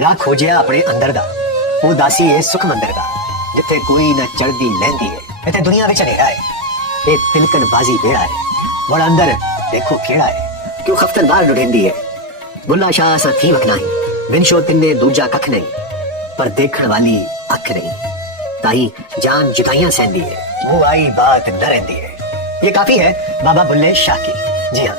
ਰਾਹ ਖੋਜਿਆ ਆਪਣੇ ਅੰਦਰ ਦਾ, ਉਹ ਦਾਸੀ ਏ ਸੁਖ ਮੰਦਰ ਦਾ, ਜਿੱਥੇ ਕੋਈ ਨਾ ਚੜਦੀ ਲਹਿੰਦੀ ਏ, ਇੱਥੇ ਦੁਨੀਆ ਵਿੱਚ ਹਨੇਰਾ ਏ, ਇਹ ਤਿਲਕਣ ਬਾਜ਼ੀ ਬੇੜਾ ਏ, ਬੜਾ ਅੰਦਰ ਦੇਖੋ ਕਿਹੜਾ ਏ, ਕਿਉਂ ਖਫਤਨ ਬਾਹਰ ਲੁਢੇਂਦੀ ਏ। ਬੁੱਲਾ ਸ਼ਾਹ ਅਸਾਂ ਥੀ ਵਖਣਾ ਹੀ, ਵਿਨਸ਼ੋ ਤਿੰਨੇ ਦੂਜਾ ਕੱਖ ਨਹੀਂ, ਪਰ ਦੇਖਣ ਵਾਲੀ ਅੱਖ नहीं, ताई जान जुदाइयां सहंदी है, वो आई बात न रहती है। ये काफी है बाबा बुल्ले शाह की। जी हाँ,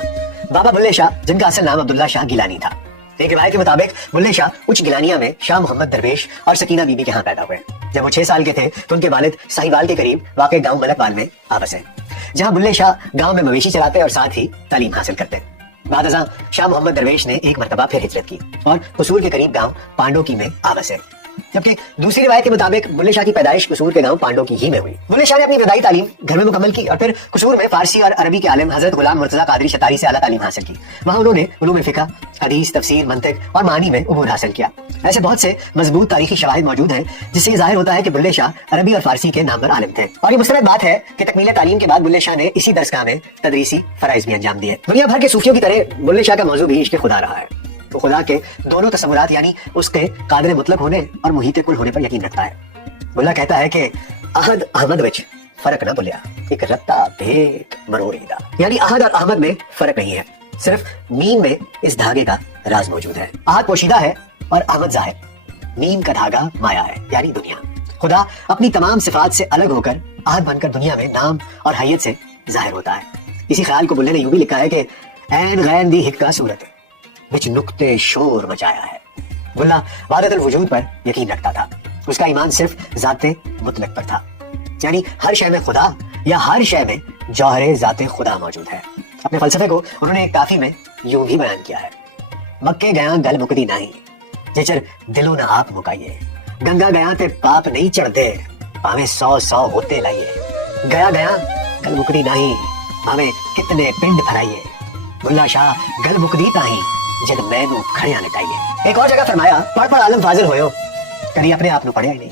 बाबा बुल्ले शाह, जिनका असल नाम अब्दुल्ला शाह गिलानी था। एक रिवायत के मुताबिक बुल्ले शाह उच्च गिलानिया में शाह मोहम्मद दरवेश और सकीना बीबी के यहाँ पैदा हुए। जब वो 6 साल के थे तो उनके वालिद साहिवाल के करीब वाक़े गांव मलकवाल में आ बसे, जहाँ बुल्ले शाह गांव में मवेशी चराते और साथ ही तालीम हासिल करते। बाद अज़ां शाह मोहम्मद दरवेश ने एक मरतबा फिर हिजरत की और कसूर के करीब गांव पांडोकी में आ बसे, जबकि दूसरी रिवायत के मुताबिक बुल्ले शाह की पैदाइश कसूर के गांव पांडोकी ही में हुई। बुल्ले शाह ने अपनी इब्तदाई तालीम घर में मुकम्मल की और फिर कसूर में फारसी और अरबी के आलिम हजरत गुलाम मुर्तजा कादरी शतारी से आला तालीम हासिल की। वहां उन्होंने उलूम फिक़ह, हदीस, तफसीर, मंतिक और मानी में उबूर हासिल किया। ऐसे बहुत से मजबूत तारीखी शवाहिद मौजूद हैं जिससे ये जाहिर होता है कि बुल्ले शाह अरबी और फारसी के नामवर आलिम थे। और ये मुस्तरद बात है कि तकमील तालीम के बाद बुल्ले शाह ने इसी दरसगाह में तदरीसी फराइज भी अंजाम दिए। दुनिया भर के सूफियों की तरह बुल्ले शाह का मौजू भी इश्क़ खुदा रहा है। तो खुदा के दोनों तस्वुरात यानी उसके कादिर मुतलक होने और मुहीत कुल होने पर यकीन रखता है। बुल्ला कहता है कि अहद अहमद विच फर्क ना बुलिया, एक रत्ता भेद मरोरीदा, यानी अहद और अहमद में फर्क नहीं है, सिर्फ मीम में इस धागे का राज मौजूद है। अहद पोशीदा है और अहमद जाहिर, मीम का धागा माया है यानी दुनिया। खुदा अपनी तमाम सिफात से अलग होकर अहद बनकर दुनिया में नाम और हैयत से जाहिर होता है। इसी ख्याल को बुल्ले ने यूं भी लिखा है कि ऐन गैन दी हिक्का सूरत विच नुक्ते शोर मचाया है। बुल्ला वादतुल वजूद पर यकीन रखता था, उसका ईमान सिर्फ जाते मुतलक पर था, यानी हर शय में खुदा या हर शय में जौहरे जाते खुदा मौजूद है। अपने फलसफे को उन्होंने एक काफी में यूं भी बयान किया है, मक्के गया गल मुकदी नहीं, जेचर दिलो न आप मुकाइए, गंगा गया ते पाप नहीं चढ़ते, भावे 100 होते लाइए, गया गया गल मुकदी नहीं, भावे कितने पिंड भराइए, बुल्ला शाह गल मुकदी ताही जद मैनू खड़िया लटाइए। एक और जगह फरमाया, पढ़ पढ़ आलम फाजिल होयो, कभी अपने आप ਨੂੰ ਪੜਿਆ ਹੀ ਨਹੀਂ,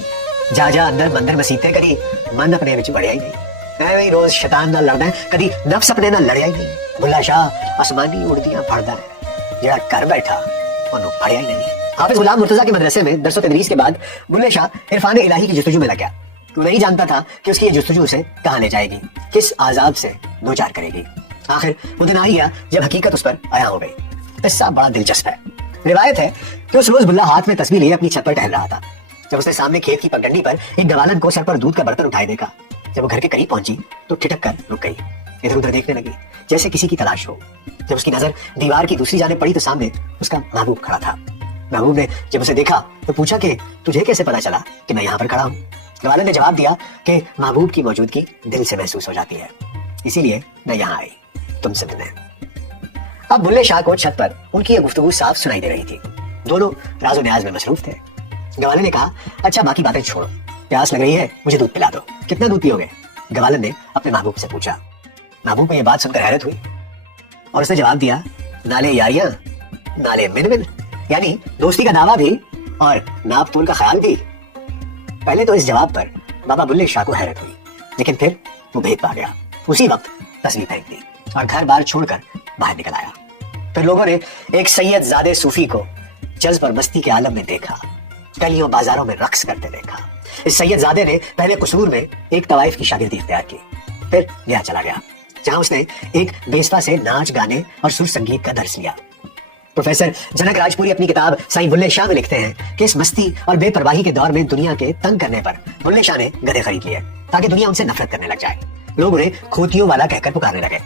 ਜਾ ਜਾ ਅੰਦਰ ਮੰਦਰ ਮਸੀਤੇ, ਕਦੀ ਮਨ ਆਪਣੇ ਵਿੱਚ ਵੜਿਆ ਹੀ ਨਹੀਂ, ਐਵੇਂ ਹੀ ਰੋਜ਼ ਸ਼ੈਤਾਨ ਨਾਲ ਲੜਦਾ, ਕਦੀ ਨਫਸ ਆਪਣੇ ਨਾਲ ਲੜਿਆ ਹੀ ਨਹੀਂ। ਬੁੱਲਾ ਸ਼ਾਹ ਅਸਮਾਨੀ ਉੜਦੀਆਂ ਪੜਦਾ ਹੈ, ਜਿਹੜਾ ਘਰ ਬੈਠਾ ਉਹਨੂੰ ਪੜਿਆ ही नहीं। हाफिज गुलाम मुर्तजा के मदरसे में दरस तदरीस के बाद बुल्ले शाह इरफान इलाही की जस्तजू में लग गया। वो नहीं जानता था कि उसकी ये जस्तजू उसे कहाँ ले जाएगी, किस आजाब से दो चार करेगी। आखिर वो दिन आ ही गया जब हकीकत उस पर आया हो गई। किस्सा बड़ा दिलचस्प है। रिवायत है कि उस रोज बुल्ला हाथ में तस्बीह लिए अपनी छत पर टहल रहा था, जब उसने सामने खेत की पगडंडी पर एक गवालन को सर पर दूध का बर्तन उठाए देखा। जब वो घर के करीब पहुंची तो ठिठक कर रुक गई, इधर उधर देखने लगी जैसे किसी की तलाश हो। जब उसकी नजर दीवार की दूसरी जाने पड़ी तो सामने उसका महबूब खड़ा था। महबूब ने जब उसे देखा तो पूछा कि तुझे कैसे पता चला कि मैं यहाँ पर खड़ा हूँ। गवालन ने जवाब दिया कि महबूब की मौजूदगी दिल से महसूस हो जाती है, इसीलिए मैं यहाँ आई तुमसे मिलने। अब बुल्ले शाह को छत पर उनकी ये गुफ्तगू साफ सुनाई दे रही थी। दोनों राजो न्याज में मसरूफ थे। गवालन ने कहा, अच्छा बाकी बातें छोड़ो, प्यास लग रही है, मुझे दूध पिला दो। कितना दूध पियोगे? गवालन ने अपने महबूब से पूछा। महबूब को यह बात सुनकर हैरत हुई और उसने जवाब दिया, नाले यारियां नाले मिन, यानी दोस्ती का दावा भी और नाप तोल का ख्याल भी। पहले तो इस जवाब पर बाबा बुल्ले शाह को हैरत हुई, लेकिन फिर वो भेद पा गया। उसी वक्त तस्वीर फेंक दी और घर बार छोड़कर बाहर निकल आया। फिर लोगों ने एक सैयद ज़ादे सूफी को जज्ब और मस्ती के आलम में देखा, गलियों बाजारों में रक्स करते देखा। इस सैयद ज़ादे ने पहले कसूर में एक तवाइफ की शागिर्दी इख्तियार की, फिर गया चला गया, जहां उसने एक बेसवा से नाच गाने और सुर संगीत का दर्स लिया। प्रोफेसर जनक राजपुरी अपनी किताब साईं बुल्ले शाह में लिखते हैं कि इस मस्ती और बेपरवाही के दौर में दुनिया के तंग करने पर बुल्ले शाह ने गधे खरीद लिए ताकि दुनिया उनसे नफरत करने लग जाए। लोग उन्हें खोतियों वाला कहकर पुकारने लगे।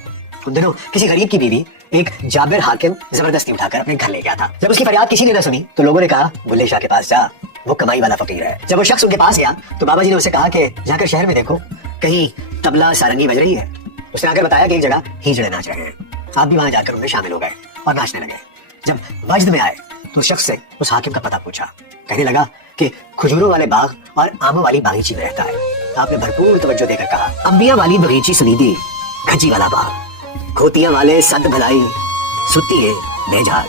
उन दिनों किसी गरीब की बीवी एक जाबिर हाकिम जबरदस्ती उठाकर अपने घर ले गया था। जब उसकी फरियाद किसी ने न सुनी तो लोगों ने कहा, बुल्ले शाह के पास जा, वो कमाई वाला फकीर है। जब वो शख्स उनके पास गया तो बाबा जी ने उसे कहा कि जाकर शहर में देखो, कहीं तबला सारंगी बज रही है। उसने आकर बताया कि एक जगह हिजड़े नाच रहे हैं। आप भी वहां जाकर उनमें शामिल हो गए और नाचने लगे। जब वजद में आए तो उस शख्स से उस हाकिम का पता पूछा। कहने लगा कि खजूरों वाले बाग और आमों वाली बागीची में रहता है। आपने भरपूर तवज्जो देकर कहा, अंबिया वाली बगीची सुनीदी, खजी वाला बाग, खोतियां वाले संत भलाई, सुती है बेजाग,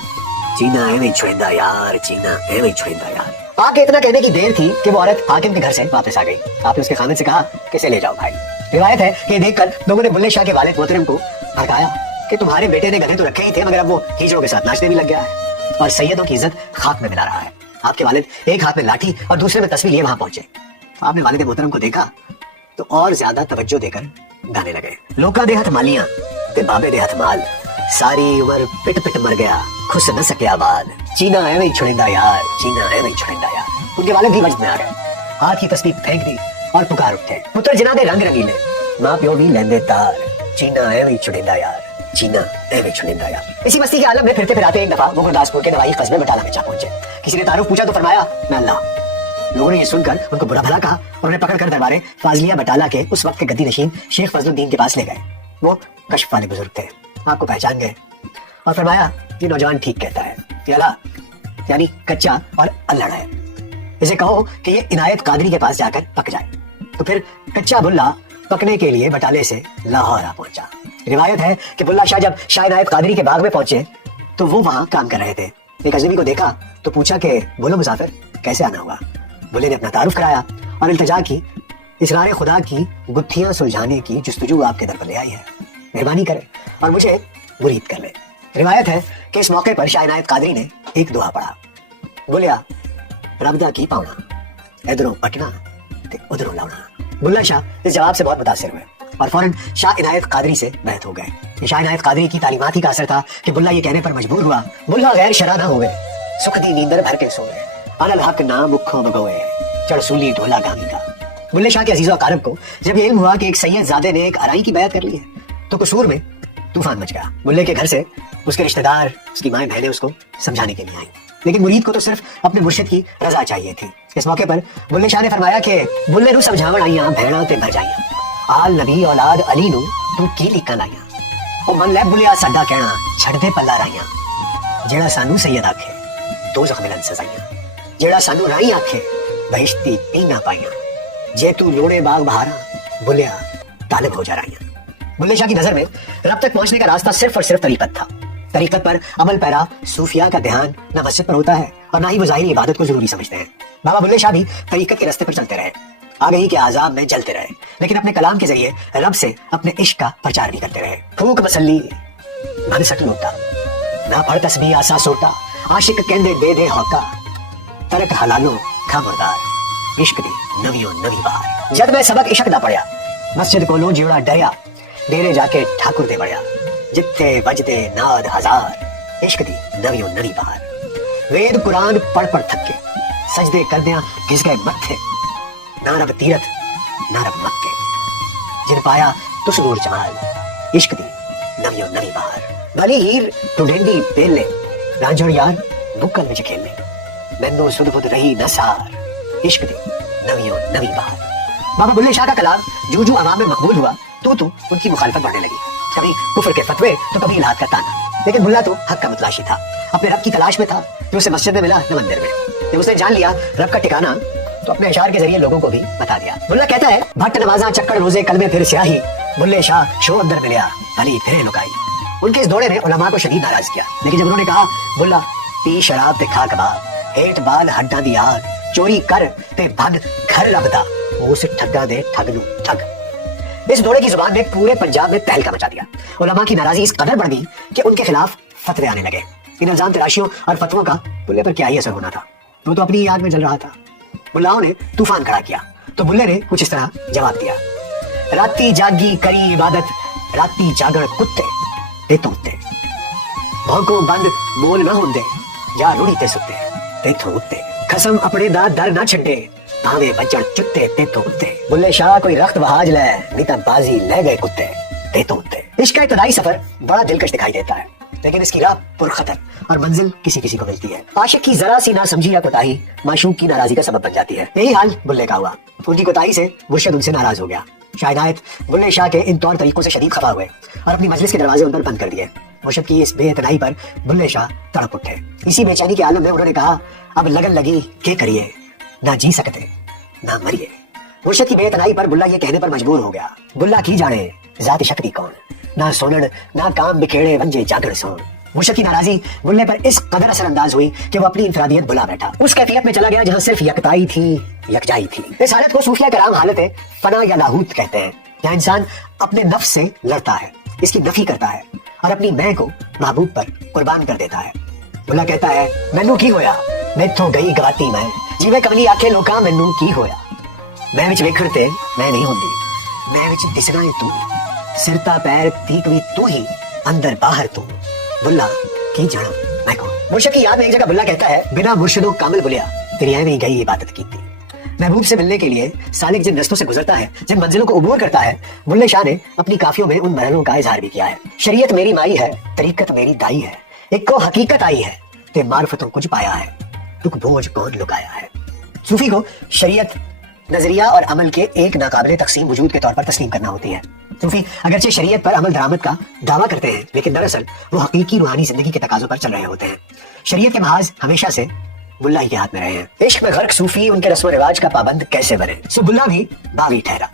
चीना एवं छुएंदा यार, चीना एवं छुएंदा यार। आके इतना कहने की देर थी कि वो औरत हाकिम के घर से वापस आ गई। आपने उसके खामिद से कहा कि इसे ले जाओ भाई। रिवायत है कि देखकर लोगों ने बुल्ले शाह के वालिद मोहतरम को भड़काया कि तुम्हारे बेटे ने गधे तो रखे ही थे, मगर अब वो हिजड़ों के साथ नाचने भी लग गया है और सैयदों की इज्जत खाक में मिला रहा है। آپ کے والد ایک ہاتھ میں لاٹھی اور دوسرے میں تسبیح لیے وہاں پہنچے. آپ نے والد محترم کو دیکھا تو اور زیادہ توجہ دے کر گانے لگے. لوکا دے ہاتھ مالیاں تے بابے دے ہاتھ مال, ساری عمر پٹ پٹ مر گیا خس نہ سکیا بال, چینا ایویں چھڑیندا یار, چینا ایویں چھڑیندا یار. ان کے والد بھی وجد میں آ گئے, ہاتھ کی تسبیح پھینک دی اور پکار اٹھے, پتر جنہ دے رنگ رنگیلے, ماں پیو بھی لیندے تار, چینا ایویں چھڑیندا یار, چینا ایویں چھڑیندا یار. اسی مستی کے عالم میں پھرتے پھراتے ایک دفعہ وہ گرداسپور کے دوائی قصبے بٹالہ میں جا پہنچے. کسی نے تعارف پوچھا تو فرمایا میں اللہ. لوگوں نے یہ سن کر ان کو برا بھلا کہا اور انہیں پکڑ کر دربارے فاضلیہ بٹالہ کے اس وقت کے گدی نشین شیخ فضل الدین کے پاس لے گئے. وہ کشف والے بزرگ تھے, آپ کو پہچان گئے اور فرمایا یہ نوجوان ٹھیک کہتا ہے, یہ اللہ یعنی کچا اور الڑ ہے, اسے کہو کہ یہ عنایت قادری کے پاس جا کر پک جائے. تو پھر کچا بلا پکنے کے لیے بٹالے سے لاہور آ پہنچا. روایت ہے کہ بلا شاہ جب شاہ عنایت قادری کے باغ میں پہنچے تو وہ وہاں کام کر رہے تھے. ایک اجنبی کو دیکھا تو پوچھا کہ بولو مسافر کیسے آنا ہوگا. بلے نے اپنا تعارف کرایا اور التجا کی, اسرار خدا کی گتھیاں سلجھانے کی جستجو آپ کے در پر لے آئی ہے, مہربانی کرے اور مجھے مرید کر لے. روایت ہے کہ اس موقع پر شاہ عنایت قادری نے ایک دعا پڑھا, بولیا رب دا کی پاؤنا, ادھروں پٹنا تے ادھروں لاؤنا. بلّہ شاہ اس جواب سے بہت متاثر ہوئے اور فوراً شاہ عنایت قادری سے بیعت ہو گئے. یہ شاہ عنایت قادری کی تعلیمات ہی کا اثر تھا کہ بلّہ یہ کہنے پر مجبور ہوا, بلّہ غیر شرع نہ ہوئے, سکھ دی نیندر بھر کے سوئے, الحق نام مکھوں بگوئے, چڑھ سولی ڈھولا گامی کا. بلّہ شاہ کے عزیز و اقارب کو جب یہ علم ہوا کہ ایک سید زادے نے ایک ارائی کی بیعت کر لی ہے تو قصور میں طوفان مچ گیا. بلّہ کے گھر سے اس کے رشتہ دار, اس کی مائیں بہنیں اس کو سمجھانے کے لیے آئیں, لیکن مرید کو تو صرف اپنے مرشد کی رضا چاہیے تھی. اس موقع پر بلّہ شاہ نے فرمایا کہ بلّے نو سمجھاون آئیاں بھیڑاں تے بھر جائیاں, آل نبی اولاد علی نو تو کی لکھاں لائیاں, او من لے بلیا ساڈا کہنا چھڑ دے پلا رائیاں, جیڑا سانو سید آکھے دوزخ ملن سزائیاں, جیڑا سانو رائی آکھے بہشتی پینا پائیاں, جے تو لوڑے باغ بہاراں بلیا طالب ہو جا رائیاں. بلّہ شاہ کی نظر میں رب تک پہنچنے کا راستہ صرف اور صرف طریقت تھا. طریقت پر عمل پیرا صوفیہ کا دھیان نہ مسجد پر ہوتا ہے اور نہ ہی وہ ظاہری عبادت کو ضروری سمجھتے ہیں. بابا بلّہ شاہ بھی طریقت کے راستے پر چلتے رہے, آگہی کے عذاب میں جلتے رہے, لیکن اپنے کلام کے ذریعے رب سے اپنے عشق کا پرچار بھی کرتے رہے. پھوک مسلی من سٹ لوٹا, نہ پڑھ تسبیح آسا سوٹا, عاشق کہندے دے دے ہوکا, ترک حلالو کھا مردار, عشق دی نویوں نوی بہار. جد میں سبق عشق دا پڑھیا, مسجد کو لو جیڑا ڈریا, ڈیرے جا کے ٹھاکر دے بڑھیا, جتھے وجدے ناد ہزار, عشق دی نویوں نوی بہار. وید قرآن پڑھ پڑھ تھکے, سجدے کردیاں گھس گئے متھے, نہ رب تیرت نہ رب مکے, جن پایا تس نور جمال, عشق دی نویوں نوی بہار. بھلی ہیر ٹوڈینڈی بیلے, رانجھڑ یار بکل وچ کھیلے, مینوں سدھ بدھ رہی نہ سار, عشق دی نویوں نوی بہار. بابا بلّہ شاہ کا کلام جو جو عوام میں مقبول ہوا تو ان کی مخالفت بڑھنے لگی, کبھی کفر کے فتوے تو کبھی الہاد کا تانا. لیکن بلّہ تو حق کا متلاشی تھا, اپنے رب کی تلاش میں تھا, جو اسے مسجد میں ملا نہ مندر میں. جب اس نے جان لیا رب کا ٹھکانہ تو اپنے اشعار کے ذریعے لوگوں کو بھی بتا دیا. بلّہ کہتا ہے بھٹ نوازاں چکر روزے کلمے پھر سیاہی, بلّہ شاہ شو اندر ملیا بھلی پھرے لکائی. ان کے اس دورے نے علماء کو شدید ناراض کیا, لیکن جب انہوں نے کہا بلّہ پی شراب تے کھا کباب, ہیٹ بال ہڈاں دی آگ, چوری کر تے بھگ گھر رب دا, اس ٹھگاں دے ٹھگ نو ٹھگ. اس دورے کی زبان نے پورے پنجاب میں تہلکہ مچا دیا. علماء کی ناراضی اس قدر بڑھ گئی کہ ان کے خلاف فتوے آنے لگے. ان الزام تراشیوں اور فتووں کا بلّہ پر کیا ہی اثر ہونا تھا, وہ تو اپنی ہی آگ میں جل رہا تھا. ملاؤں نے طوفان کھڑا کیا تو بلّہ نے کچھ اس طرح جواب دیا, راتی جاگی کری عبادت, راتی جاگن کتے تے توتے, بھونکوں بند بول نہ ہوندے, جا روڑی تے ستے تے تھوتے, قسم اپنے دا در نہ چھڈے, بھاوے بچڑ چتے تے توتے. بلّہ شاہ کوئی رخت بہاج لے, نہیں تا بازی لے گئے کتے تے توتے. اس کا ابتدائی سفر بڑا دلکش دکھائی دیتا ہے, لیکن اس کی راہ پرخطر اور منزل کسی کسی کو ملتی ہے. عاشق کی ذرا سی نہ سمجھی یا کوتاہی معشوق کی ناراضی کا سبب بن جاتی ہے. یہی حال بلّہ کا ہوا. ان کی کوتاہی سے مرشد ان سے ناراض ہو گیا. شاہ عنایت بلّہ شاہ کے ان طور طریقوں سے شدید خفا ہوئے اور اپنی مجلس کے دروازے ان پر بند کر دیے. مرشد کی اس بے اعتنائی پر بلّہ شاہ تڑپ اٹھے. اسی بے چینی کے عالم میں انہوں نے کہا اب لگن لگی کہ کریے, نہ جی سکتے نہ مریے. مرشد کی بے اعتنائی پر بلّہ یہ کہنے پر مجبور ہو گیا, بلّہ کی جانے ذات شکتی کون, نہ سونن نہ کام بکھیڑے ونجے جاگڑ سون. مرشد کی ناراضی بلّہ پر اس قدر اثر انداز ہوئی کہ وہ اپنی انفرادیت بلا بیٹھا, اس کیفیت میں چلا گیا جہاں صرف یکتائی تھی, یکجائی تھی. اس حالت کو صوفیہ کرام حالت فنا یا لاہوت کہتے ہیں, جہاں انسان اپنے نفس سے لڑتا ہے, اس کی نفی کرتا ہے اور اپنی میں کو محبوب پر قربان کر دیتا ہے. بلّہ کہتا ہے مینوں کی ہویا, ਮੈਥੋਂ ਗਈ ਗਵਾਤੀ ਮੈਂ, ਜਿਵੇਂ ਕਮਲੀ ਆਖੇ ਲੋਕਾਂ ਮੈਨੂੰ ਕੀ ਹੋਇਆ। ਮੈਂ ਵਿੱਚ ਵੇਖਣ ਤੇ ਮੈਂ ਨਹੀਂ ਹੁੰਦੀ, ਮੈਂ ਵਿੱਚ ਦਿਸਣਾ ਹੈ ਤੂੰ, ਸਿਰਤਾ ਪੈਰ ਤੀਕ ਵੀ ਤू ही, अंदर बाहर तू। बुल्ला की जाना मैं कौन। मुर्शद की याद में एक जगह बुल्ला कहता है, बिना मुर्शदों कामिल बुलिया तेरी ऐਵੇਂ गई इबादत की थी। महबूब से मिलने के लिए सालिक जिन रस्तों से गुजरता है, जिन मंजिलों को अबूर करता है, बुल्ले शाह ने अपनी काफियों में उन मरहलों का इजहार भी किया है। शरीयत मेरी माई है, तरीकत मेरी दाई है, एक को हकीकत आई है, ते मार्फतों कुछ पाया है, तुक बोझ कौन लुकाया है। सूफी को शरीयत, नजरिया और अमल के एक नाकाबिले तकसीम वजूद के तौर पर तस्लीम करना होती है। सूफी अगरचे शरीयत पर अमल दरामद का दावा करते हैं, लेकिन दरअसल वो हकीकी रूहानी जिंदगी के तकाजों पर चल रहे होते हैं। शरीयत के महाज हमेशा से बुल्ला ही के हाथ में रहे हैं। इश्क में गर्क सूफी उनके रस्म रिवाज का पाबंद कैसे बने, सो बुल्ला भी बागी ठहरा,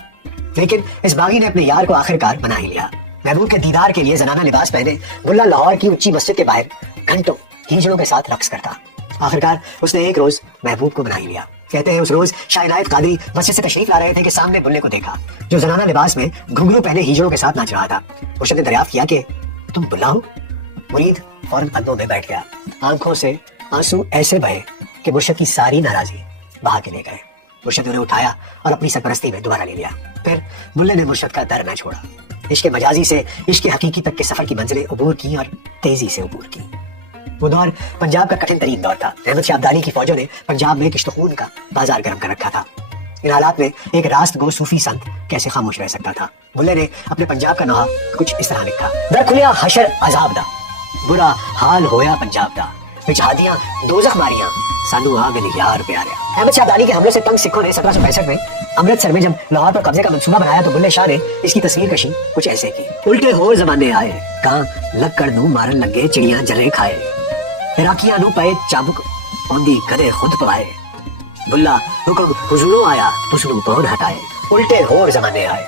लेकिन इस बागी ने अपने यार को आखिरकार बना ही लिया। महबूब के दीदार के लिए जनाना लिबास पहने बुल्ला लाहौर की ऊंची मस्जिद के बाहर घंटों हीजड़ों के साथ रक्स करता। आखिरकार उसने एक रोज महबूब को बना ही लिया। कहते हैं उस रोज शाह इनायत कादरी मस्जिद से तशरीफ ला रहे थे कि सामने बुल्ले को देखा, जो जनाना लिबास में घुंघरू पहने हीजड़ों के साथ नाच रहा था। मुर्शद ने दरियाफ्त किया कि तुम बुल्ला हो। मुरीद फौरन कदमों में बैठ गया, आंखों से आंसू ऐसे बहे कि मुर्शद की सारी नाराजगी बहा के ले गए। मुर्शद ने उन्हें उठाया और अपनी सरपरस्ती में दोबारा ले लिया। फिर बुल्ले ने मुर्शद का दर न छोड़ा, इश्क मजाजी से इश्क हकीकी तक के सफर की मंजिलें अबूर की और तेजी से अबूर की। वो दौर पंजाब का कठिन तरीन दौर था। अहमद शाह अब्दाली की फौजों ने पंजाब में किश्त खून का बाजार गर्म कर रखा था। इन हालात में एक रास्त गो सूफी संत कैसे खामोश रह सकता था। बुल्ले ने अपने पंजाब का नोहा कुछ इस तरह लिखा, दर खुलिया हशर अजाब दा, बुरा हाल होया पंजाब दा, विच हादियां दोजख मारियां, सानू आ मिल यार प्यारे। अहमद शाह अब्दाली के हमले से तंग सिखों ने 1765 में अमृतसर में जब लाहौर पर कब्जे का मंसूबा बनाया तो बुल्ले शाह ने इसकी तस्वीर कशी कुछ ऐसे की। उल्टे होर जमाने आए, कहां लक्कड़ नू मारन लगे चिड़ियां जले खाए, राखियां नू पे चाबुक औंदी कदे खुद पवाए, बुल्ला हुक्म हुजूरों आया तुसनू कौन हटाए, उल्टे होर जमाने आए।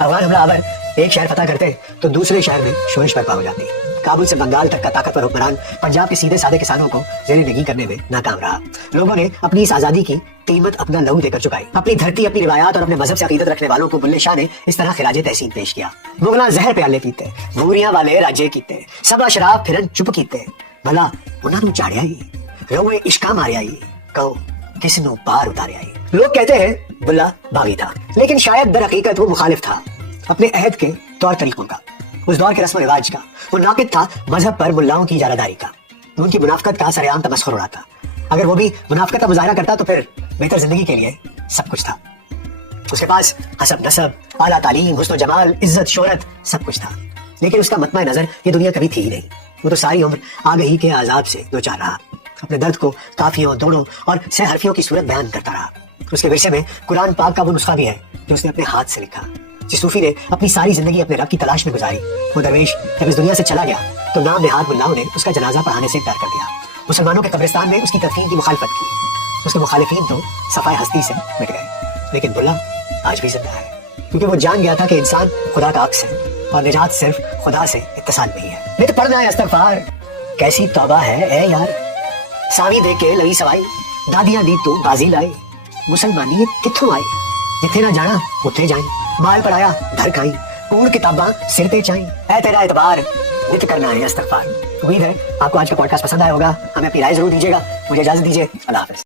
अफगान हमलावर एक शहर फतह करते तो दूसरे शहर में शोरिश बर्पा हो जाती। काबुल से बंगाल तक का ताकतवर हुक्मरान पंजाब के सीधे साधे किसानों को जेर नगी करने में नाकाम रहा। लोगों ने अपनी इस आजादी की कीमत अपना लहू देकर चुकाई। अपनी धरती, अपनी रिवायात और अपने मजहब से अकीदत रखने वालों को बुल्ले शाह ने इस तरह खिराजे तहसीन पेश किया। मुगला जहर प्याले पीते, भूरियां वाले राजे कीते, सब शराब फिरन चुप कीते, भला उन्हां नू चाड़िया ही, रोए इश्का मारिया ही, कहो किस नू पार उतारिया ही। लोग कहते हैं बुल्ला बागी था, लेकिन शायद दर हकीकत वो मुखालिफ था अपने अहद के तौर तरीकों का, उस दौर के रस्म रिवाज का। वो नाकिद था मजहब पर मुल्लाओं की इजारादारी का, उनकी मुनाफकत का सरेआम तमस्खुर हो रहा था। अगर वो भी मुनाफकत का मुजाहरा करता तो फिर बेहतर जिंदगी के लिए सब कुछ था। उसके पास हसब नसब, आला तालीम, हुस्न जमाल, इज्जत शोहरत सब कुछ था, लेकिन उसका मतमा नजर ये दुनिया कभी थी ही नहीं। वो तो सारी उम्र आगही के आजाब से दो चार रहा, अपने दर्द को काफियों, दोड़ों और सह हरफियों की सूरत बयान करता रहा। उसके विरसे में कुरान पाक का वो नुस्खा भी है जो उसने अपने हाथ से लिखा। जिस सूफी ने अपनी सारी जिंदगी अपने रब की तलाश में गुजारी, वो दरवेश जब इस दुनिया से चला गया तो नाम नेहाद मुल्लाओं ने उसका जनाजा पढ़ाने से इनकार कर दिया। मुसलमानों के कब्रिस्तान में उसकी तदफीन की मुखालफत की। उसके मुखालिफिन तो सफाए हस्ती से मिट गए, लेकिन बुल्ला आज भी जिंदा है, क्योंकि वो जान गया था कि इंसान खुदा का अक्स है और निजात सिर्फ खुदा से इत्तिसाल में ही है। नहीं तो पढ़ना है अस्तगफार, कैसी तौबा है ए यार, सावी देख के लवी सवाई, दादियां दी तू बाजी लाई, मुसलमानी कित्थों आई, जिथे ना जाना उथे जाई, माल पढ़ाया घर खाई, कूड़ किताबां सिर पे चाई, ऐ तेरा एतबार नित करना है अस्तगफार। उम्मीद है आपको आज का पॉडकास्ट पसंद आया होगा। हमें अपनी राय जरूर दीजिएगा। मुझे इजाजत दीजिए, अल्लाह हाफिज।